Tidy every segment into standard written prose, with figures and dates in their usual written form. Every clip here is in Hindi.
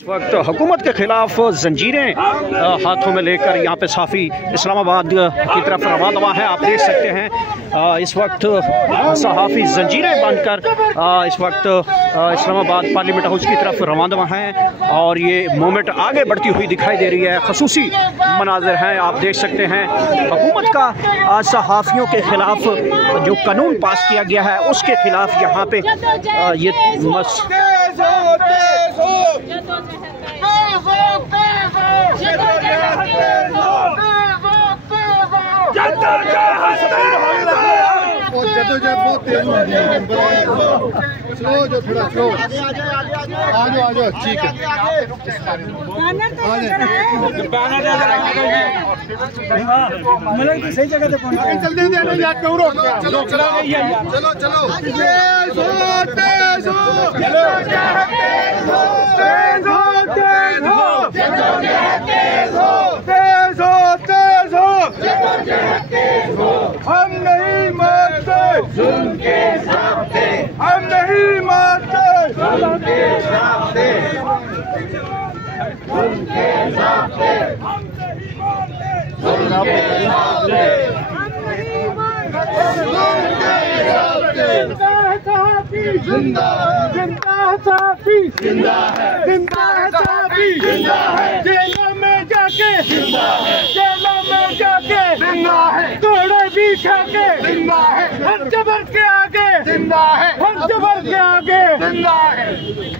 इस वक्त हुकूमत के खिलाफ जंजीरें हाथों में लेकर यहाँ पे साफ़ी इस्लामाबाद की तरफ रवाना है। आप देख सकते हैं इस वक्त सहाफ़ी जंजीरें बांधकर इस वक्त इस्लामाबाद पार्लियामेंट हाउस की तरफ रवाना हैं और ये मूवमेंट आगे बढ़ती हुई दिखाई दे रही है। खसूसी मनाज़र हैं, आप देख सकते हैं हुकूमत का सहाफ़ियों के ख़िलाफ़ जो कानून पास किया गया है उसके ख़िलाफ़ यहाँ पे ये जद्दोजहद बहुत तेज होती है। स्लो जो थोड़ा स्लो आ जाओ ठीक है। सही जगह पे जल्दी चलो चलो चलो हम नहीं मारते जुल्म के सामने, हम नहीं मारते जुल्म के सामने, जुल्म के सामने, जुल्म के सामने, जिंदा जिंदा साफी जिंदा है, जिंदा है साफी जिंदा है, जेलों में जाके जिंदा है, जेलों में जाके जिंदा है, तोड़े भी खाके जिंदा है, हम जबर के आगे जिंदा है, हम जबर के आगे जिंदा है,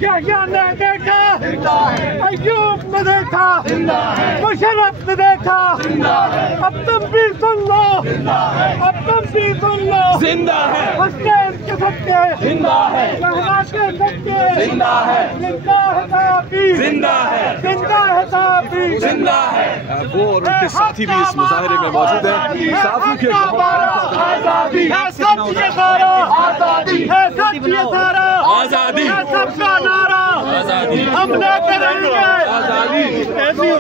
क्या ने देखा जिंदा है, अय्यूब ने देखा जिंदा है, मुशर्रफ ने देखा जिंदा है, अब तुम भी सुन लो जिंदा है, अब तुम भी सुन लो जिंदा है, हुसैन के सत्य जिंदा है, कहना के सत्य जिंदा है, जिंदा है साफी जिंदा है, जिंदा है साफी जिंदा है। वो और उनके साथी भी इस मुजाहरे में मौजूद हैं। साफी के आजादी है सबके सारा, आजादी है सबके सारा, आजादी है सबका नारा, आजादी हम न करेंगे आजादी। तेज हो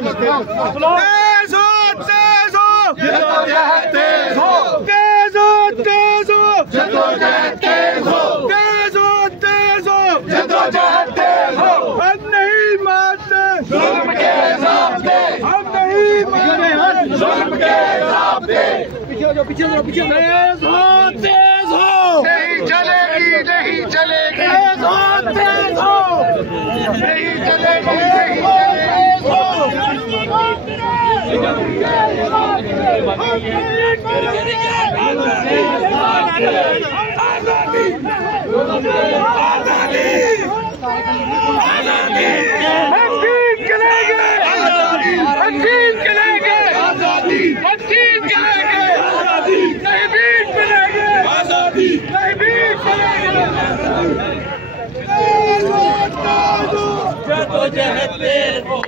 तेज हो जद्दोजहद तेज हो, तेज हो तेज हो जद्दोजहद तेज हो, तेज हो तेज हो जद्दोजहद तेज हो, हम नहीं मानते जुल्म के सामने, हम नहीं मानते जुल्म के सामने। पीछे जो पीछे तेज हो नहीं चलेगी, नहीं चलेगी, तेज हो नहीं चलेगी, नहीं जद्दोजहद तेज हो।